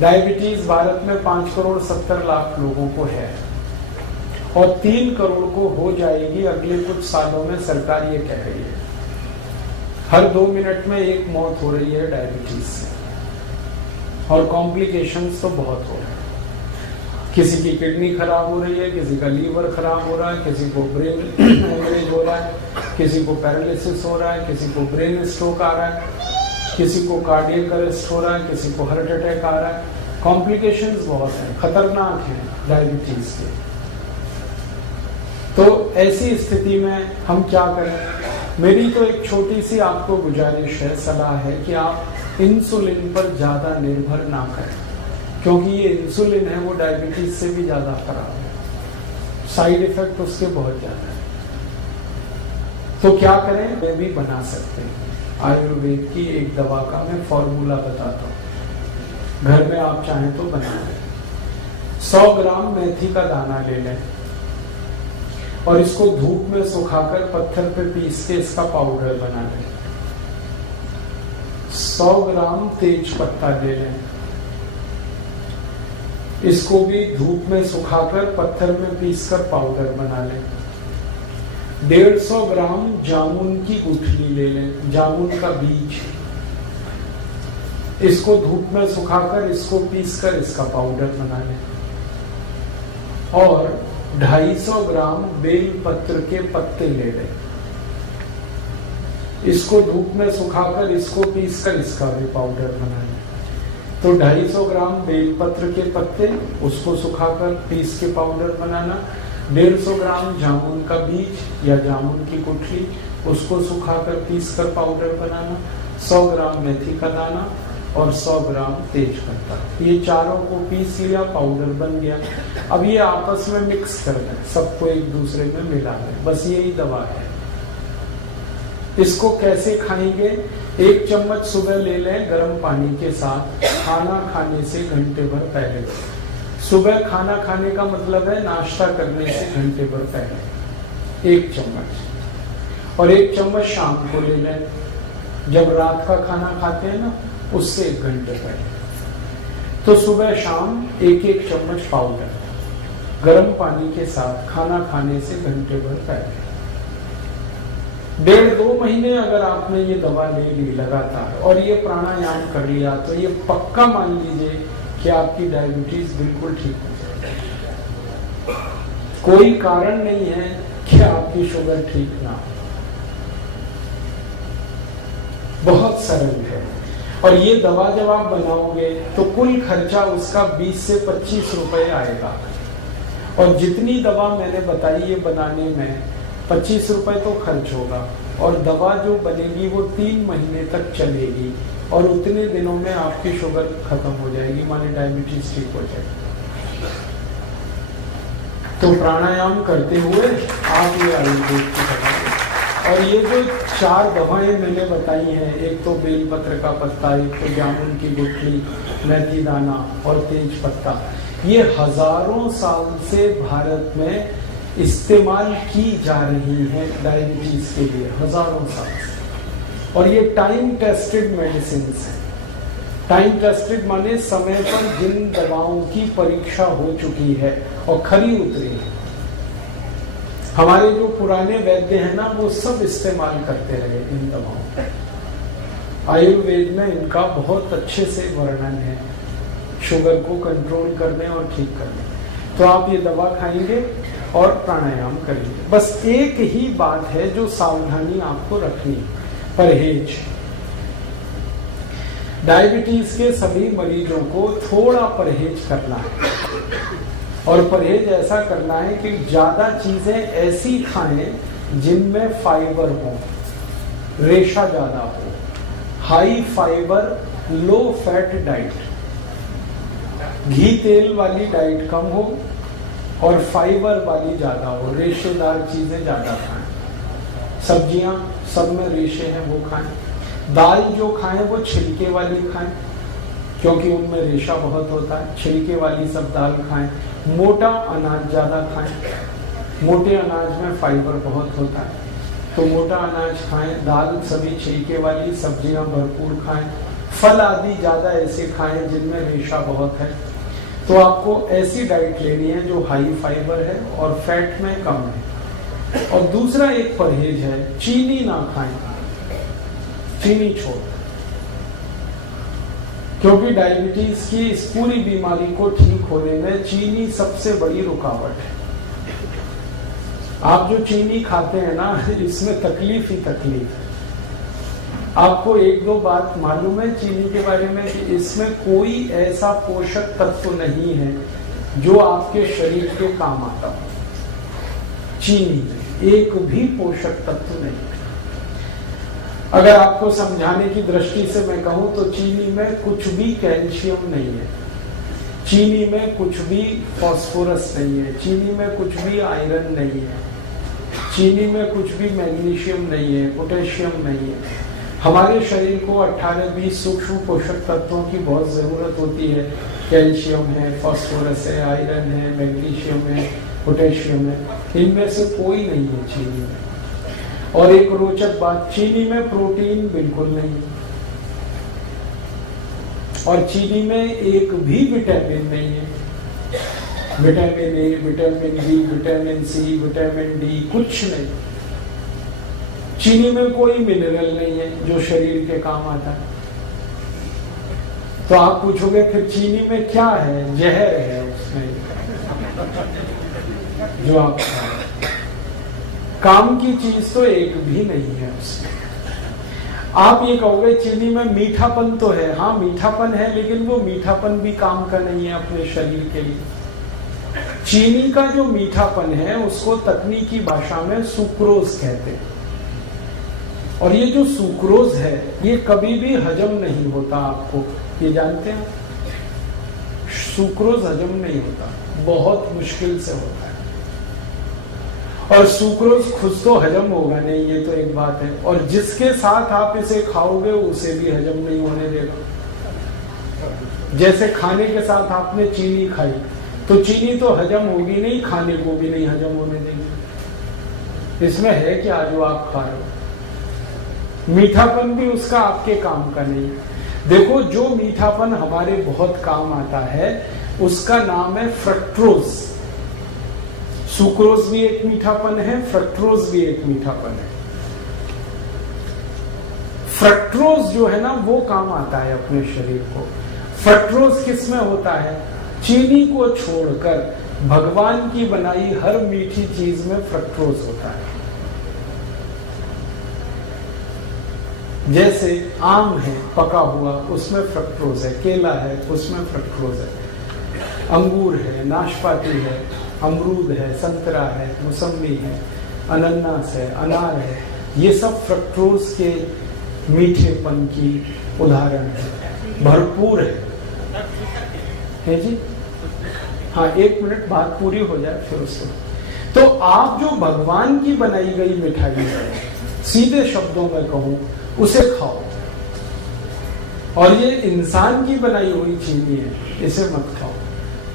Diabetes Bharat में 5,70,00,000 लोगों को है और 3 करोड़ को हो जाएगी अगले कुछ सालों में, सरकार ये कह रही है। हर 2 मिनट में एक मौत हो रही है डायबिटीज से और कॉम्प्लिकेशंस तो बहुत हो रहे हैं। किसी की किडनी खराब हो रही है, किसी का लीवर खराब हो रहा है, किसी को ब्रेन हेमरेज हो रहा है, किसी को पैरालिसिस हो रहा है, किसी को ब्रेन स्ट्रोक आ रहा है, किसी को कार्डियक अरेस्ट हो रहा है, किसी को हार्ट अटैक आ रहा है। कॉम्प्लिकेशंस बहुत हैं, खतरनाक हैं डायबिटीज के। तो ऐसी स्थिति में हम क्या करें? मेरी तो एक छोटी सी आपको गुजारिश है, सलाह है कि आप इंसुलिन पर ज्यादा निर्भर ना करें, क्योंकि ये इंसुलिन है वो डायबिटीज से भी ज्यादा खराब है, साइड इफेक्ट उसके बहुत ज्यादा है। तो क्या करें? वे भी बना सकते हैं। आयुर्वेद की एक दवा का मैं फॉर्मूला बताता हूँ, घर में आप चाहें तो बना लें। 100 ग्राम मेथी का दाना ले लें और इसको धूप में सुखाकर पत्थर पे पीस के इसका पाउडर बना लें। 100 ग्राम तेज पत्ता ले लें, इसको भी धूप में सुखाकर पत्थर में पीसकर पाउडर बना लें। 150 ग्राम जामुन की गुठली ले लें, जामुन का बीज, इसको धूप में सुखाकर इसको पीसकर इसका पाउडर बना लें। और 250 ग्राम बेल पत्र के पत्ते ले लें, इसको धूप में सुखाकर इसको पीसकर इसका भी पाउडर बना लें। तो 250 ग्राम बेलपत्र के पत्ते, उसको सुखाकर पीस के पाउडर बनाना। 150 ग्राम जामुन का बीज या जामुन की गुठली, उसको सुखाकर पीस कर पाउडर बनाना। 100 ग्राम मेथी का दाना और 100 ग्राम तेज पत्ता, ये चारों को पीस लिया, पाउडर बन गया। अब ये आपस में मिक्स कर दें, सबको एक दूसरे में मिला दें, बस यही दवा है। इसको कैसे खाएंगे? 1 चम्मच सुबह ले लें गर्म पानी के साथ, खाना खाने से घंटे भर पहले। सुबह खाना खाने का मतलब है नाश्ता करने से घंटे भर पहले 1 चम्मच। और 1 चम्मच शाम को ले लें, जब रात का खाना खाते हैं ना, उससे 1 घंटे पहले। तो सुबह शाम 1-1 चम्मच पाउडर गर्म पानी के साथ खाना खाने से घंटे भर पहले। 1.5-2 महीने अगर आपने ये दवा ले ली लगातार और ये प्राणायाम कर लिया, तो ये पक्का मान लीजिए कि आपकी डायबिटीज बिल्कुल ठीक हो जाएगी। कोई कारण नहीं है कि आपकी शुगर ठीक ना हो, बहुत सरल है। और ये दवा जब आप बनाओगे तो कुल खर्चा उसका 20 से 25 रुपए आएगा। और जितनी दवा मैंने बताई ये बनाने में 25 रुपए तो खर्च होगा, और दवा जो बनेगी वो 3 महीने तक चलेगी, और उतने दिनों में आपकी शुगर खत्म हो जाएगी, माने डायबिटीज ठीक हो जाएगी। तो प्राणायाम करते हुए आप ये आयुर्वेद की दवा, और ये जो 4 दवाएं मैंने बताई हैं, एक तो बेलपत्र का पत्ता, एक तो जामुन की गुठली, मेथी दाना और तेज पत्ता, ये हजारों साल से भारत में इस्तेमाल की जा रही है डायबिटीज के लिए, हजारों साल से। और ये टाइम टेस्टेड मेडिसिन है। टाइम टेस्टेड माने समय पर जिन दवाओं की परीक्षा हो चुकी है और खरी उतरी है। हमारे जो पुराने वैद्य हैं ना, वो सब इस्तेमाल करते रहे इन दवाओं का। आयुर्वेद में इनका बहुत अच्छे से वर्णन है, शुगर को कंट्रोल करने और ठीक करने। तो आप ये दवा खाएंगे और प्राणायाम करेंगे। बस एक ही बात है जो सावधानी आपको रखनी है, परहेज। डायबिटीज के सभी मरीजों को थोड़ा परहेज करना है, और परहेज ऐसा करना है कि ज्यादा चीजें ऐसी खाएं जिनमें फाइबर हो, रेशा ज्यादा हो, high fibre low fat diet, घी तेल वाली डाइट कम हो और फाइबर वाली ज्यादा हो, रेशेदार चीजें ज्यादा खाएं। सब्जियां सब में रेशे हैं वो खाएं। दाल जो खाएं वो छिलके वाली खाएं, क्योंकि उनमें रेशा बहुत होता है, छिलके वाली सब दाल खाएं। मोटा अनाज ज्यादा खाएं, मोटे अनाज में फाइबर बहुत होता है, तो मोटा अनाज खाएं। दाल सभी छिलके वाली, सब्जियां भरपूर खाएं। फल आदि ज्यादा ऐसे खाएं जिनमें रेशा बहुत है। तो आपको ऐसी डाइट लेनी है जो हाई फाइबर है और फैट में कम है। और दूसरा एक परहेज है, चीनी ना खाएं, चीनी छोड़, क्योंकि डायबिटीज की इस पूरी बीमारी को ठीक होने में चीनी सबसे बड़ी रुकावट है। आप जो चीनी खाते हैं ना, इसमें तकलीफ ही तकलीफ है। आपको एक दो बात मालूम है चीनी के बारे में कि इसमें कोई ऐसा पोषक तत्व नहीं है जो आपके शरीर के काम आता हो। चीनी में एक भी पोषक तत्व नहीं है। अगर आपको समझाने की दृष्टि से मैं कहूं तो चीनी में कुछ भी कैल्शियम नहीं है, चीनी में कुछ भी फास्फोरस नहीं है, चीनी में कुछ भी आयरन नहीं है, चीनी में कुछ भी मैग्नीशियम नहीं है, पोटेशियम नहीं है। हमारे शरीर को 18-20 सूक्ष्म पोषक तत्वों की बहुत जरूरत होती है। कैल्शियम है, फास्फोरस है, आयरन है, मैग्नीशियम है, पोटेशियम है, इनमें से कोई नहीं है चीनी में। और एक रोचक बात, चीनी में प्रोटीन बिल्कुल नहीं, और चीनी में एक भी विटामिन नहीं है। Vitamin A, vitamin B, vitamin C, vitamin D, कुछ नहीं। चीनी में कोई मिनरल नहीं है जो शरीर के काम आता है। तो आप पूछोगे फिर चीनी में क्या है? जहर है उसमें जो आप काम की चीज तो एक भी नहीं है उसमें। आप ये कहोगे चीनी में मीठापन तो है, हाँ मीठापन है, लेकिन वो मीठापन भी काम का नहीं है अपने शरीर के लिए। चीनी का जो मीठापन है उसको तकनीकी भाषा में सुक्रोज कहते हैं। और ये जो सुक्रोज है ये कभी भी हजम नहीं होता, आपको ये जानते हैं? सुक्रोज हजम नहीं होता, बहुत मुश्किल से होता है। और सुक्रोज खुद तो हजम होगा नहीं, ये तो एक बात है, और जिसके साथ आप इसे खाओगे उसे भी हजम नहीं होने देगा। जैसे खाने के साथ आपने चीनी खाई तो चीनी तो हजम होगी नहीं, खाने को भी नहीं हजम होने देगी। इसमें है क्या जो आप खा रहे हो? मीठापन भी उसका आपके काम का नहीं। देखो जो मीठापन हमारे बहुत काम आता है उसका नाम है फ्रक्टोज। सुक्रोज भी एक मीठापन है, फ्रक्टोज भी एक मीठापन है। फ्रक्टोज जो है ना वो काम आता है अपने शरीर को। फ्रक्टोज किस में होता है? चीनी को छोड़कर भगवान की बनाई हर मीठी चीज में फ्रक्टोज होता है। जैसे आम है पका हुआ, उसमें फ्रक्टोज है, केला है उसमें फ्रक्टोज है, अंगूर है, नाशपाती है, अमरूद है, संतरा है, मौसमी है, अनानास है, अनार है, ये सब फ्रक्टोज के मीठेपन की उदाहरण है, भरपूर है जी। हाँ, 1 मिनट बात पूरी हो जाए फिर उसको। तो आप जो भगवान की बनाई गई मिठाई है, सीधे शब्दों में कहूं, उसे खाओ। और ये इंसान की बनाई हुई चीनी है, इसे मत खाओ,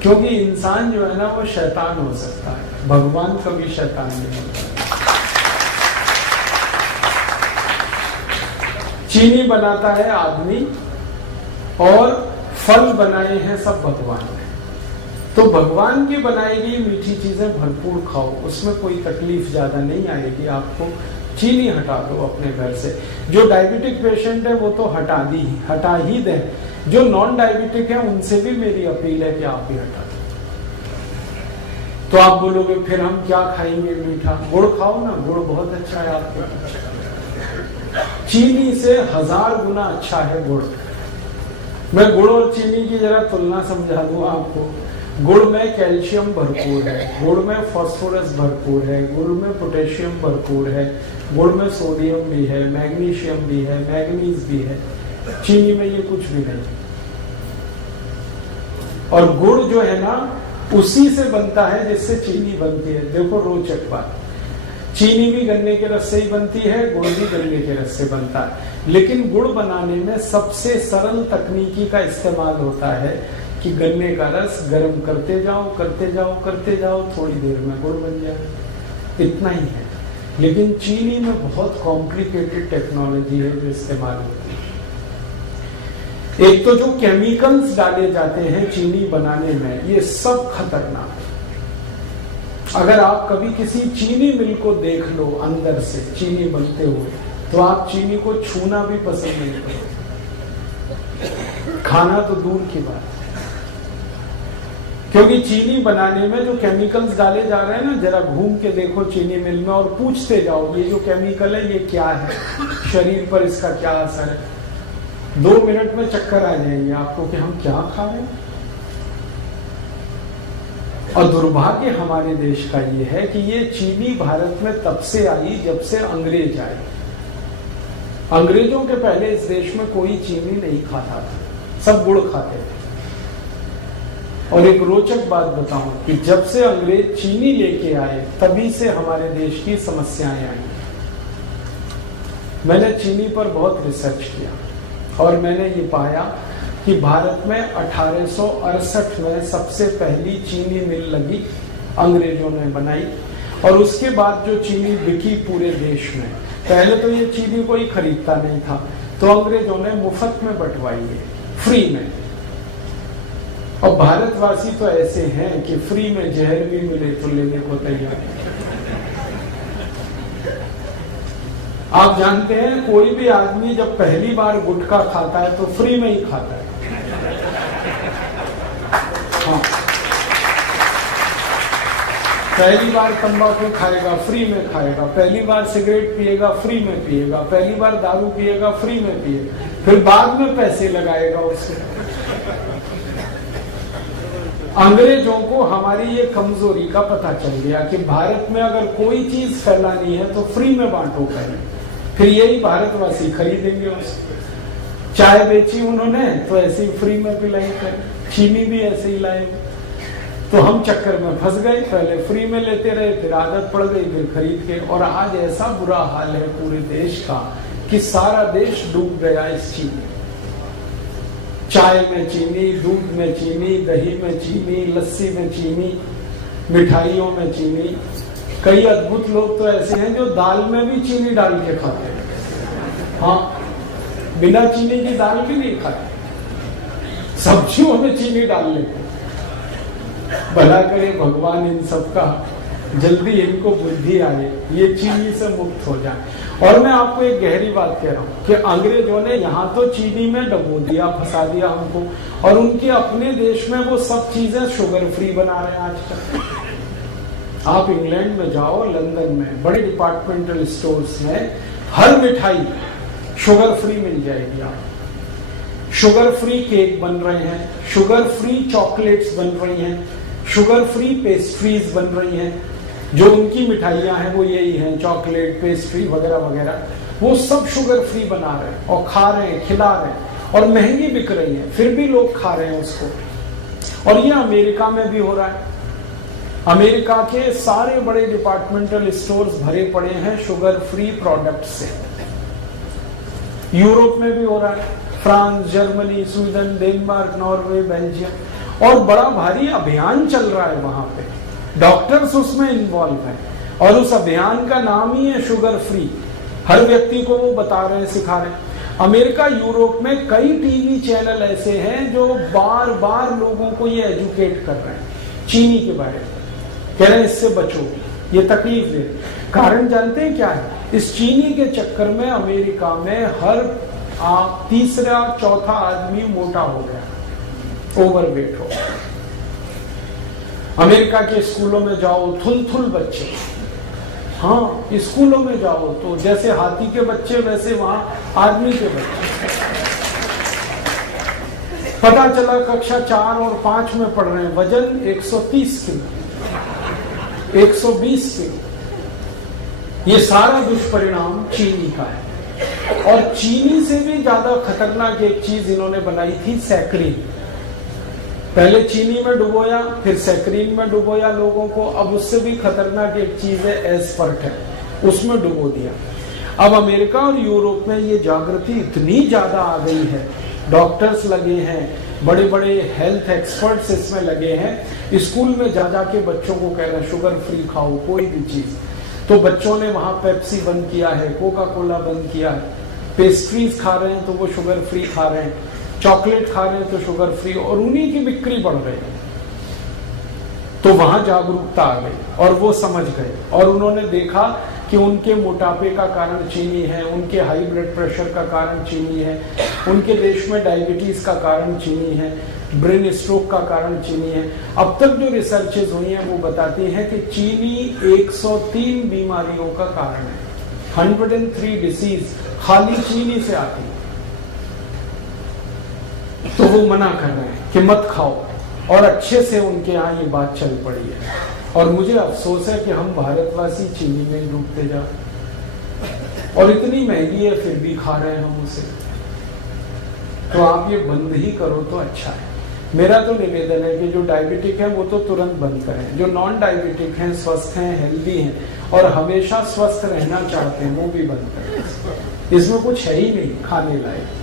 क्योंकि इंसान जो है ना वो शैतान हो सकता है, भगवान कभी शैतान नहीं होता। चीनी बनाता है आदमी और फल बनाए हैं सब भगवान ने। तो भगवान की बनाई गई मीठी चीजें भरपूर खाओ, उसमें कोई तकलीफ ज्यादा नहीं आएगी आपको। चीनी हटा दो अपने घर से। जो डायबिटिक पेशेंट है वो तो हटा ही दें। जो नॉन डायबिटिक है उनसे भी मेरी अपील है कि आप भी हटा दें। तो आप बोलोगे फिर हम क्या खाएंगे मीठा? गुड़ खाओ ना, गुड़ बहुत अच्छा है आपके। चीनी से 1000 गुना अच्छा है गुड़। मैं गुड़ और चीनी की जरा तुलना समझा दूं आपको। गुड़ में कैल्शियम भरपूर है, गुड़ में फास्फोरस भरपूर है, गुड़ में पोटेशियम भरपूर है, गुड़ में सोडियम भी है, मैग्नीशियम भी है, मैग्नीज भी है। चीनी में ये कुछ भी नहीं। और गुड़ जो है ना उसी से बनता है जिससे चीनी बनती है। देखो रोचक बात, चीनी भी गन्ने के रस से ही बनती है, गुड़ भी गन्ने के रस से बनता है। लेकिन गुड़ बनाने में सबसे सरल तकनीकी का इस्तेमाल होता है कि गन्ने का रस गर्म करते जाओ करते जाओ करते जाओ, थोड़ी देर में गुड़ बन जाए, इतना ही है। लेकिन चीनी में बहुत कॉम्प्लिकेटेड टेक्नोलॉजी है जो इस्तेमाल होती है। एक तो जो केमिकल्स डाले जाते हैं चीनी बनाने में, ये सब खतरनाक है। अगर आप कभी किसी चीनी मिल को देख लो अंदर से चीनी बनते हुए, तो आप चीनी को छूना भी पसंद नहीं करोगे, खाना तो दूर की बात है। क्योंकि चीनी बनाने में जो केमिकल्स डाले जा रहे हैं ना, जरा घूम के देखो चीनी मिल में और पूछते जाओ ये जो केमिकल है ये क्या है, शरीर पर इसका क्या असर है। 2 मिनट में चक्कर आ जाएंगे आपको कि हम क्या खा रहे हैं। और दुर्भाग्य हमारे देश का ये है कि ये चीनी भारत में तब से आई जब से अंग्रेज आए। अंग्रेजों के पहले इस देश में कोई चीनी नहीं खाता था, सब गुड़ खाते थे। और एक रोचक बात बताऊं कि जब से अंग्रेज चीनी लेके आए तभी से हमारे देश की समस्याएं आई। मैंने चीनी पर बहुत रिसर्च किया और मैंने ये पाया कि भारत में 1868 में सबसे पहली चीनी मिल लगी, अंग्रेजों ने बनाई। और उसके बाद जो चीनी बिकी पूरे देश में, पहले तो ये चीनी कोई खरीदता नहीं था, तो अंग्रेजों ने मुफ्त में बंटवाई है, फ्री में। और भारतवासी तो ऐसे हैं कि फ्री में जहर भी मिले तो लेने को तैयार। आप जानते हैं कोई भी आदमी जब पहली बार गुटखा खाता है तो फ्री में ही खाता है। हाँ, पहली बार तंबाकू खाएगा फ्री में खाएगा, पहली बार सिगरेट पिएगा फ्री में पिएगा, पहली बार दारू पिएगा फ्री में पिएगा, फिर बाद में पैसे लगाएगा उससे। अंग्रेजों को हमारी ये कमजोरी का पता चल गया कि भारत में अगर कोई चीज फैलानी है तो फ्री में बांटो करें, फिर यही भारतवासी खरीदेंगे उसको। चाय बेची उन्होंने तो ऐसे ही फ्री में पिलाई कर, चीनी भी ऐसे ही लाए। तो हम चक्कर में फंस गए, पहले फ्री में लेते रहे, फिर आदत पड़ गई, फिर खरीद के। और आज ऐसा बुरा हाल है पूरे देश का कि सारा देश डूब गया इस चीनी। चाय में चीनी, दूध में चीनी, दही में चीनी, लस्सी में चीनी, मिठाइयों में चीनी। कई अद्भुत लोग तो ऐसे हैं जो दाल में भी चीनी डाल के खाते हैं। हाँ, बिना चीनी की दाल भी नहीं खाते, सब्जियों में चीनी डाल लेते। भला करे भगवान इन सबका जल्दी इनको बुद्धि आए, ये चीनी से मुक्त हो जाए। और मैं आपको एक गहरी बात कह रहा हूं कि अंग्रेजों ने यहाँ तो चीनी में डबो दिया, फंसा दिया हमको, और उनके अपने देश में वो सब चीजें शुगर फ्री बना रहे हैं आजकल। आप इंग्लैंड में जाओ, लंदन में बड़े डिपार्टमेंटल स्टोर्स में हर मिठाई शुगर फ्री मिल जाएगी। आप शुगर फ्री केक बन रहे हैं, शुगर फ्री चॉकलेट्स बन रही हैं, शुगर फ्री पेस्ट्रीज बन रही हैं। जो उनकी मिठाइयां हैं वो यही हैं, चॉकलेट, पेस्ट्री वगैरह वगैरह, वो सब शुगर फ्री बना रहे हैं और खा रहे हैं, खिला रहे हैं, और महंगी बिक रही है, फिर भी लोग खा रहे हैं उसको। और ये अमेरिका में भी हो रहा है। अमेरिका के सारे बड़े डिपार्टमेंटल स्टोर्स भरे पड़े हैं शुगर फ्री प्रोडक्ट से। यूरोप में भी हो रहा है, France, Germany, Sweden, Denmark, Norway, Belgium, और बड़ा भारी अभियान चल रहा है वहां पे। डॉक्टर्स उसमें इन्वॉल्व हैं और उस अभियान का नाम ही है शुगर फ्री। हर व्यक्ति को वो बता रहे हैं, सिखा रहे हैं। अमेरिका, यूरोप में कई टीवी चैनल ऐसे हैं जो बार बार लोगों को ये एजुकेट कर रहे हैं चीनी के बारे में, कह रहे हैं इससे बचो, ये तकलीफ दे। कारण जानते हैं क्या है? इस चीनी के चक्कर में अमेरिका में हर तीसरा चौथा आदमी मोटा हो गया, ओवरवेट हो गया। अमेरिका के स्कूलों में जाओ, थुल बच्चे। हाँ, स्कूलों में जाओ तो जैसे हाथी के बच्चे वैसे वहां आदमी के बच्चे। पता चला कक्षा 4 और 5 में पढ़ रहे हैं, वजन 130 किलो, 120 किलो। ये सारा दुष्परिणाम चीनी का है। और चीनी से भी ज्यादा खतरनाक एक चीज इन्होंने बनाई थी, सैकरीन। पहले चीनी में डुबोया, फिर सैकरीन में डुबोया लोगों को। अब उससे भी खतरनाक एक चीज है एस्पर्ट, उसमें डुबो दिया। अब अमेरिका और यूरोप में ये जागृति इतनी ज्यादा आ गई है, डॉक्टर्स लगे हैं, बड़े बड़े हेल्थ एक्सपर्ट्स इसमें लगे हैं। स्कूल में जा जाके बच्चों को कह रहे हैं शुगर फ्री खाओ कोई भी चीज। तो बच्चों ने वहां पेप्सी बंद किया है, कोका कोला बंद किया है, पेस्ट्रीज खा रहे हैं तो वो शुगर फ्री खा रहे हैं। चॉकलेट खा रहे हैं तो शुगर फ्री, और उन्हीं की बिक्री बढ़ रही है। तो वहां जागरूकता आ गई और वो समझ गए, और उन्होंने देखा कि उनके मोटापे का कारण चीनी है, उनके हाई ब्लड प्रेशर का कारण चीनी है, उनके देश में डायबिटीज का कारण चीनी है, ब्रेन स्ट्रोक का कारण चीनी है। अब तक जो रिसर्चेज हुई हैं वो बताती हैं कि चीनी 103 बीमारियों का कारण है। 103 डिसीज खाली चीनी से आती है। तो वो मना कर रहे हैं कि मत खाओ, और अच्छे से उनके यहाँ ये बात चल पड़ी है। और मुझे अफसोस है कि हम भारतवासी चीनी में डूबते जा, और इतनी महंगी है फिर भी खा रहे हैं हम उसे। तो आप ये बंद ही करो तो अच्छा है। मेरा तो निवेदन है कि जो डायबिटिक है वो तो तुरंत बंद करें, जो नॉन डायबिटिक हैं, स्वस्थ हैं, हेल्दी हैं और हमेशा स्वस्थ रहना चाहते हैं, वो भी बंद करें। इसमें कुछ है ही नहीं खाने लायक।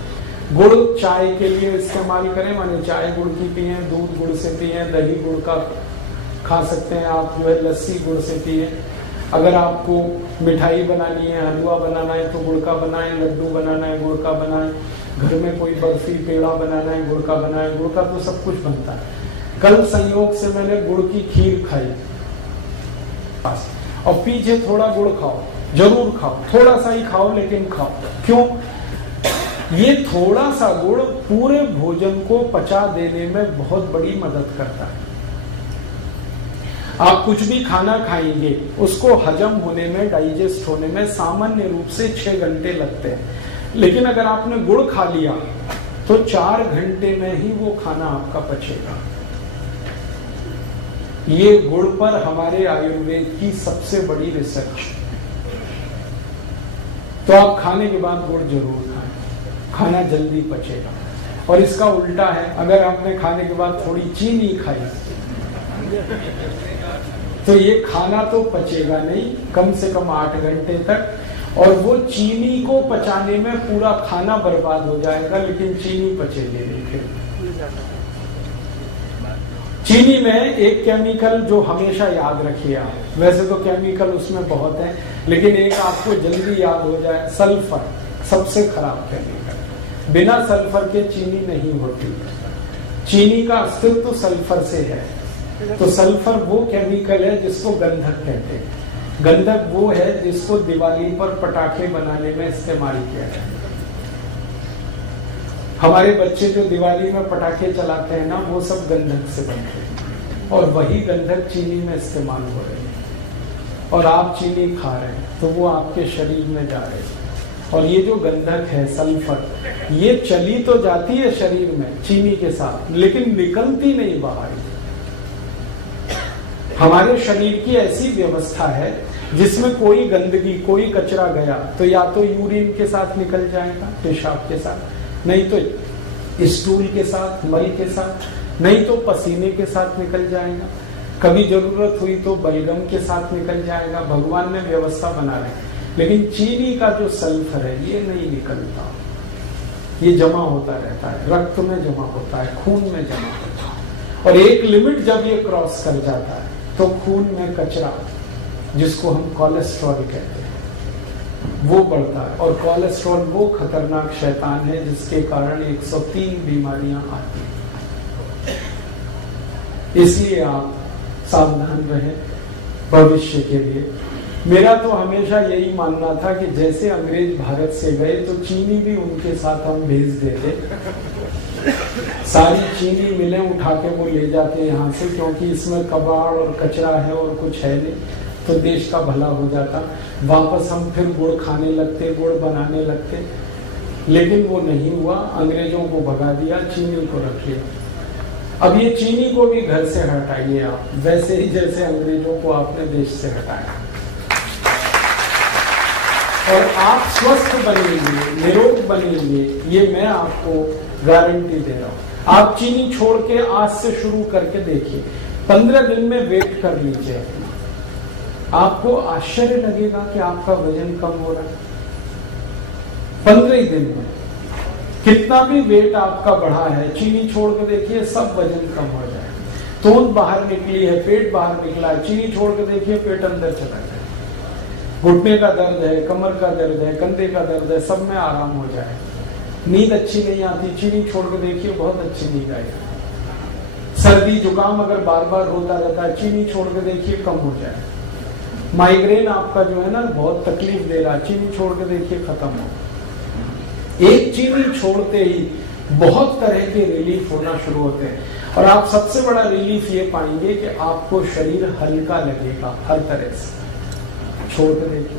गुड़ चाय के लिए इस्तेमाल करें, माने चाय गुड़ की पिए, दूध गुड़ से पिए, दही गुड़ का खा सकते हैं आप, जो है लस्सी गुड़ से पिए। अगर आपको मिठाई बनानी है, हलवा बनाना है तो गुड़ का बनाएं, लड्डू बनाना है गुड़ का बनाएं, घर में कोई बर्फी पेड़ा बनाना है गुड़ का बनाएं। गुड़ का तो सब कुछ बनता है। कल संयोग से मैंने गुड़ की खीर खाई, और पीछे थोड़ा गुड़ खाओ, जरूर खाओ, थोड़ा सा ही खाओ लेकिन खाओ। क्यों? ये थोड़ा सा गुड़ पूरे भोजन को पचा देने में बहुत बड़ी मदद करता है। आप कुछ भी खाना खाएंगे, उसको हजम होने में, डाइजेस्ट होने में सामान्य रूप से 6 घंटे लगते हैं, लेकिन अगर आपने गुड़ खा लिया तो 4 घंटे में ही वो खाना आपका पचेगा। ये गुड़ पर हमारे आयुर्वेद की सबसे बड़ी रिसर्च। तो आप खाने के बाद गुड़ जरूर खाएं, खाना जल्दी पचेगा। और इसका उल्टा है, अगर आपने खाने के बाद थोड़ी चीनी खाई तो ये खाना तो पचेगा नहीं कम से कम 8 घंटे तक, और वो चीनी को पचाने में पूरा खाना बर्बाद हो जाएगा, लेकिन चीनी पचेगी नहीं। फिर चीनी में एक केमिकल जो हमेशा याद रखिए आप, वैसे तो केमिकल उसमें बहुत है, लेकिन एक आपको जल्दी याद हो जाए, सल्फर सबसे खराब केमिकल। बिना सल्फर के चीनी नहीं होती। चीनी का अस्तित्व तो सल्फर से है। तो सल्फर वो केमिकल है जिसको गंधक कहते हैं। गंधक वो है जिसको दिवाली पर पटाखे बनाने में इस्तेमाल किया जाता है। हमारे बच्चे जो दिवाली में पटाखे चलाते हैं ना, वो सब गंधक से बनते हैं, और वही गंधक चीनी में इस्तेमाल हो रहे हैं। और आप चीनी खा रहे हैं तो वो आपके शरीर में जा रहे हैं। और ये जो गंधक है सल्फर, ये चली तो जाती है शरीर में चीनी के साथ, लेकिन निकलती नहीं बाहर। हमारे शरीर की ऐसी व्यवस्था है जिसमें कोई गंदगी, कोई कचरा गया तो या तो यूरिन के साथ निकल जाएगा, पेशाब के साथ, नहीं तो स्टूल के साथ, मल के साथ, नहीं तो पसीने के साथ निकल जाएगा, कभी जरूरत हुई तो बलगम के साथ निकल जाएगा। भगवान ने व्यवस्था बना रही। लेकिन चीनी का जो सल्फर है ये नहीं निकलता, ये जमा होता रहता है, रक्त में जमा होता है, खून में जमा होता है, और एक लिमिट जब ये क्रॉस कर जाता है तो खून में कचरा, जिसको हम कोलेस्ट्रॉल कहते हैं, वो बढ़ता है। और कोलेस्ट्रॉल वो खतरनाक शैतान है जिसके कारण 103 बीमारियां आती हैं। इसलिए आप सावधान रहें भविष्य के लिए। मेरा तो हमेशा यही मानना था कि जैसे अंग्रेज भारत से गए तो चीनी भी उनके साथ हम भेज देते। सारी चीनी मिलें उठा के वो ले जाते यहाँ से, क्योंकि इसमें कबाड़ और कचरा है और कुछ है नहीं, तो देश का भला हो जाता। वापस हम फिर गुड़ खाने लगते, गुड़ बनाने लगते, लेकिन वो नहीं हुआ। अंग्रेजों को भगा दिया, चीनी को रख लिया। अब ये चीनी को भी घर से हटाइए आप, वैसे ही जैसे अंग्रेजों को आपने देश से हटाया, और आप स्वस्थ बनेंगे, निरोग बनेंगे, ये मैं आपको गारंटी दे रहा हूं। आप चीनी छोड़ के आज से शुरू करके देखिए, 15 दिन में वेट कर लीजिए, आपको आश्चर्य लगेगा कि आपका वजन कम हो रहा है। 15 दिन में कितना भी वेट आपका बढ़ा है, चीनी छोड़ के देखिए, सब वजन कम हो जाए। तोंद बाहर निकली है, पेट बाहर निकला है, चीनी छोड़ के देखिए, पेट अंदर चला जाए। घुटने का दर्द है, कमर का दर्द है, कंधे का दर्द है, सब में आराम हो जाए। नींद अच्छी नहीं आती, चीनी छोड़ के देखिए बहुत अच्छी नींद आएगी। सर्दी जुकाम अगर बार बार रोता रहता है, चीनी छोड़ के देखिए कम हो जाए। माइग्रेन आपका जो है ना बहुत तकलीफ दे रहा है, चीनी छोड़ के देखिए खत्म हो। एक चीनी छोड़ते ही बहुत तरह के रिलीफ होना शुरू होते हैं, और आप सबसे बड़ा रिलीफ ये पाएंगे कि आपको शरीर हल्का लगेगा हर तरह से। छोड़ के देखिए,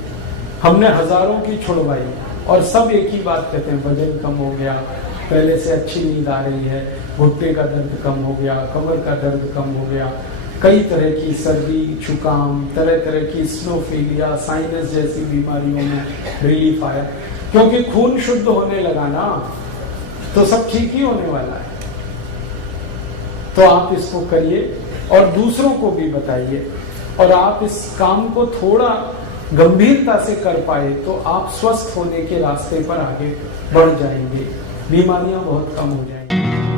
हमने हजारों की छुड़वाई और सब एक ही बात कहते हैं, वजन कम हो गया, पहले से अच्छी नींद आ रही है, घुटने का दर्द कम हो गया, कमर का दर्द कम हो गया, कई तरह की सर्दी जुकाम, तरह तरह की स्नोफीलिया, साइनस जैसी बीमारियों में रिलीफ आया, क्योंकि खून शुद्ध होने लगा ना, तो सब ठीक ही होने वाला है। तो आप इसको करिए और दूसरों को भी बताइए, और आप इस काम को थोड़ा गंभीरता से कर पाए तो आप स्वस्थ होने के रास्ते पर आगे बढ़ जाएंगे, बीमारियां बहुत कम हो जाएंगी।